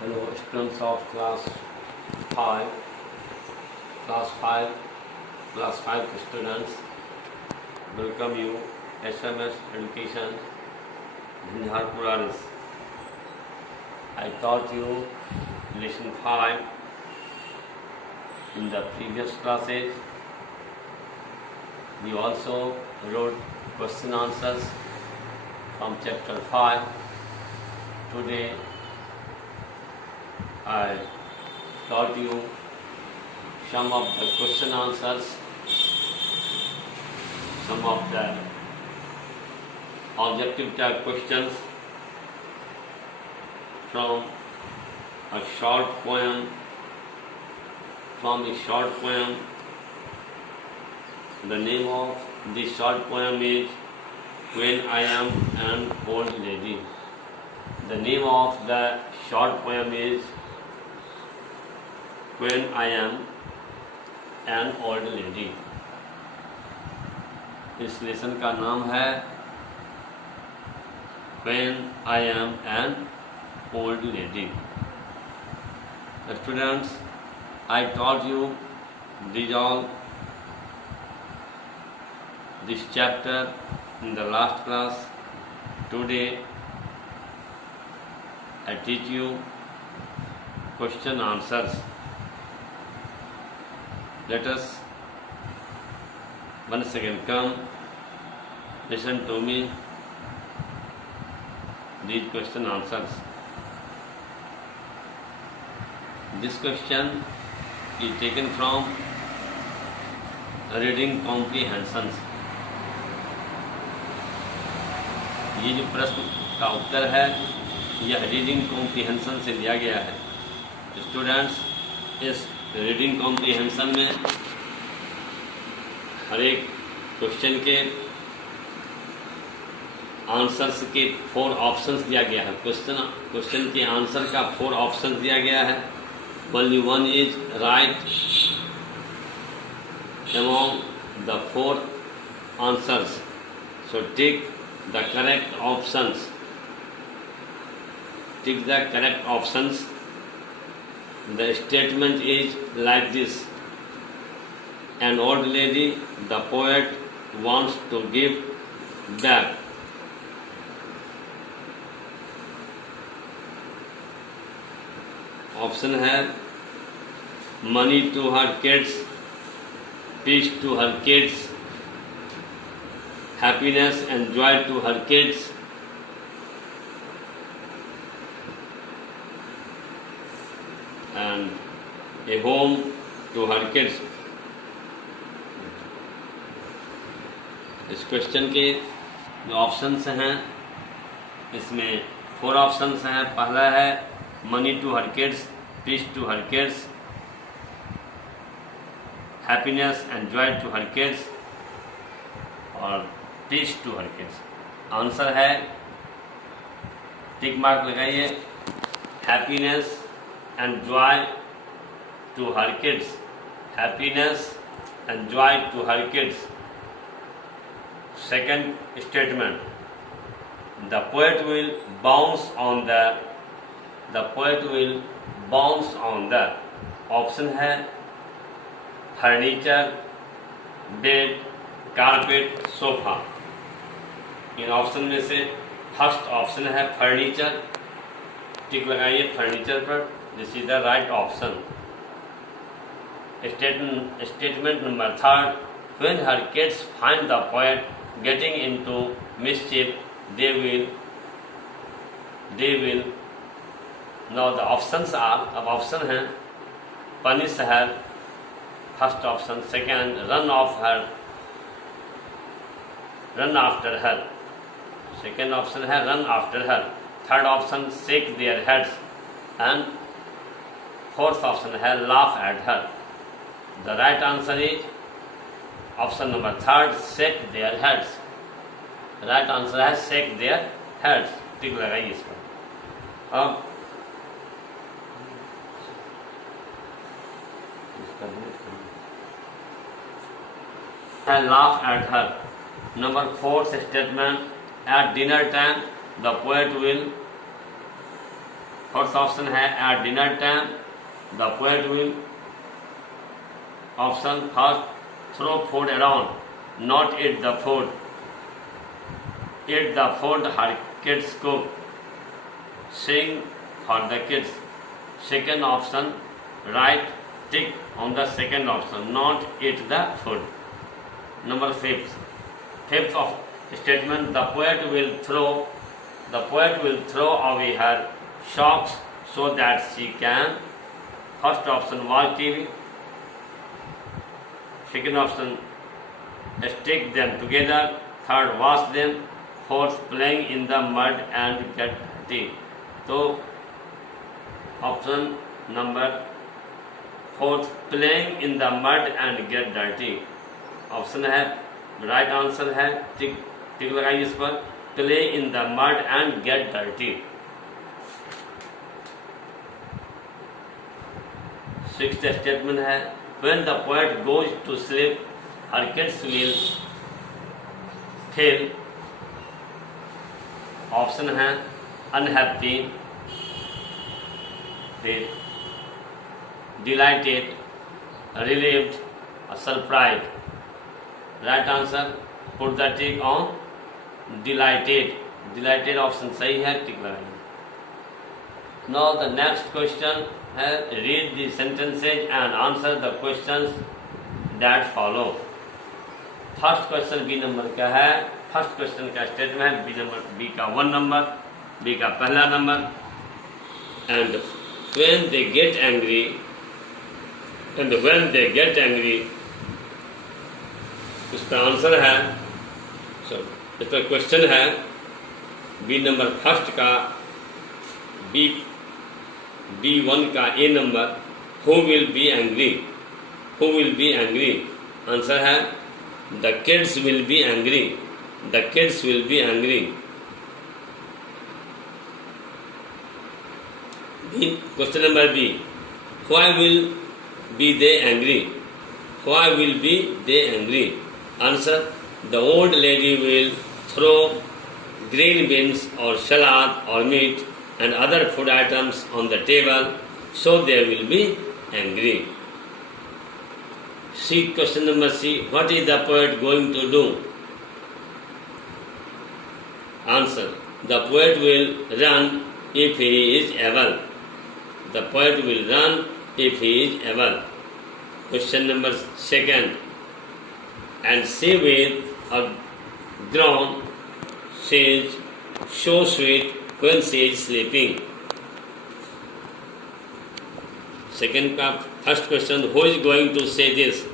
Hello, students of class 5, class 5, class 5 students. Welcome you, SMS Education, Jhanjharpur RS. I taught you lesson 5 in the previous classes. We also wrote question answers from chapter 5. Today I taught you some of the question answers, some of the objective type questions from a short poem. From a short poem, the name of the short poem is When I Am an Old Lady. The name of the short poem is When I Am an Old Lady. इस lesson का नाम है When I Am an Old Lady. Students, I taught you this chapter in the last class. Today I teach you question answers. Let us once again come, listen to me, these question answers. This question is taken from reading comprehensions. ये जो प्रश्न का उत्तर है यह reading comprehension से लिया गया है. स्टूडेंट्स, इस रीडिंग कॉम्प्रीहेंशन में हर एक क्वेश्चन के आंसर्स के 4 ऑप्शंस दिया गया है. क्वेश्चन के आंसर का 4 ऑप्शंस दिया गया है. Only one is right among the 4 answers. So take the correct options. Take the correct options. The statement is like this: an old lady, the poet, wants to give back. Option है money to her kids, peace to her kids, happiness and joy to her kids, and a home to her kids. इस question के जो options हैं इसमें 4 options हैं. पहला है money to her kids, peace to her kids, happiness and joy to her kids और peace to her kids. Answer है, टिक मार्क लगाइए, happiness and joy to her kids. Happiness and joy to her kids. Second statement, the poet will bounce on the option है furniture, bed, carpet, sofa. इन option में से first option है furniture. Tick लगाइए furniture पर. This is the right option. Statement number 3, when her kids find the poet getting into मिसचिफ, they will now the options are, अब option है punish her, first option. Second, run after her. Second option है run after her. Third option shake their heads and fourth option है laugh at her. The right answer is option number 3, shake their heads. Right answer है shake their heads. टिक लगाइए इस पर. अब laugh at her. Number 4th statement, at dinner time the poet will Fourth option है at dinner time the poet will. Option first, throw food around, not eat the food. Eat the food her kids cook. Sing for the kids. Second option, write tick on the second option, not eat the food. Number fifth of statement, the poet will throw away her socks so that she can. First option, watch TV. Second option, stick them together. Third, wash them. Fourth, playing in the mud and get dirty. तो option number fourth, playing in the mud and get dirty, option है right answer है। Tick लगाइए इस पर, play in the mud and get dirty. Sixth statement है when the poet goes to sleep her kids will feel. Option है unhappy, फिर delighted, relieved और surprised. Right answer, put the tick on delighted option सही है, tick लगाइए। Now the next question है read the sentences and answer the questions that follow. First question B number का है। First question का statement है B का 1 नंबर, बी का पहला नंबर। And when they get angry इसका आंसर है, इसका क्वेश्चन है बी नंबर फर्स्ट का B1 का A number, who will be angry, answer है the kids will be angry। Question number B, why will be they angry? Answer, the old lady will throw green beans or salad or meat and other food items on the table, so they will be angry. Question number C, what is the poet going to do? Answer, the poet will run if he is able. Question number 2, and she with a groan says so sweet when she is sleeping. Second का first question, who is going to say this?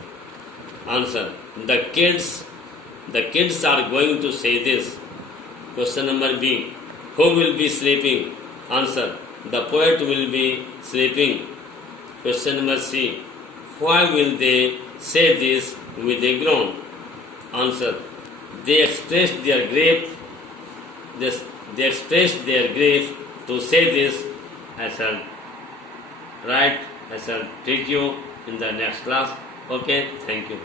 Answer, the kids are going to say this. Question number B, who will be sleeping? Answer, the poet will be sleeping. Question number C, why will they say this with a groan? Answer, they expressed their grief to say this. I shall write, I shall teach you in the next class. Okay, thank you.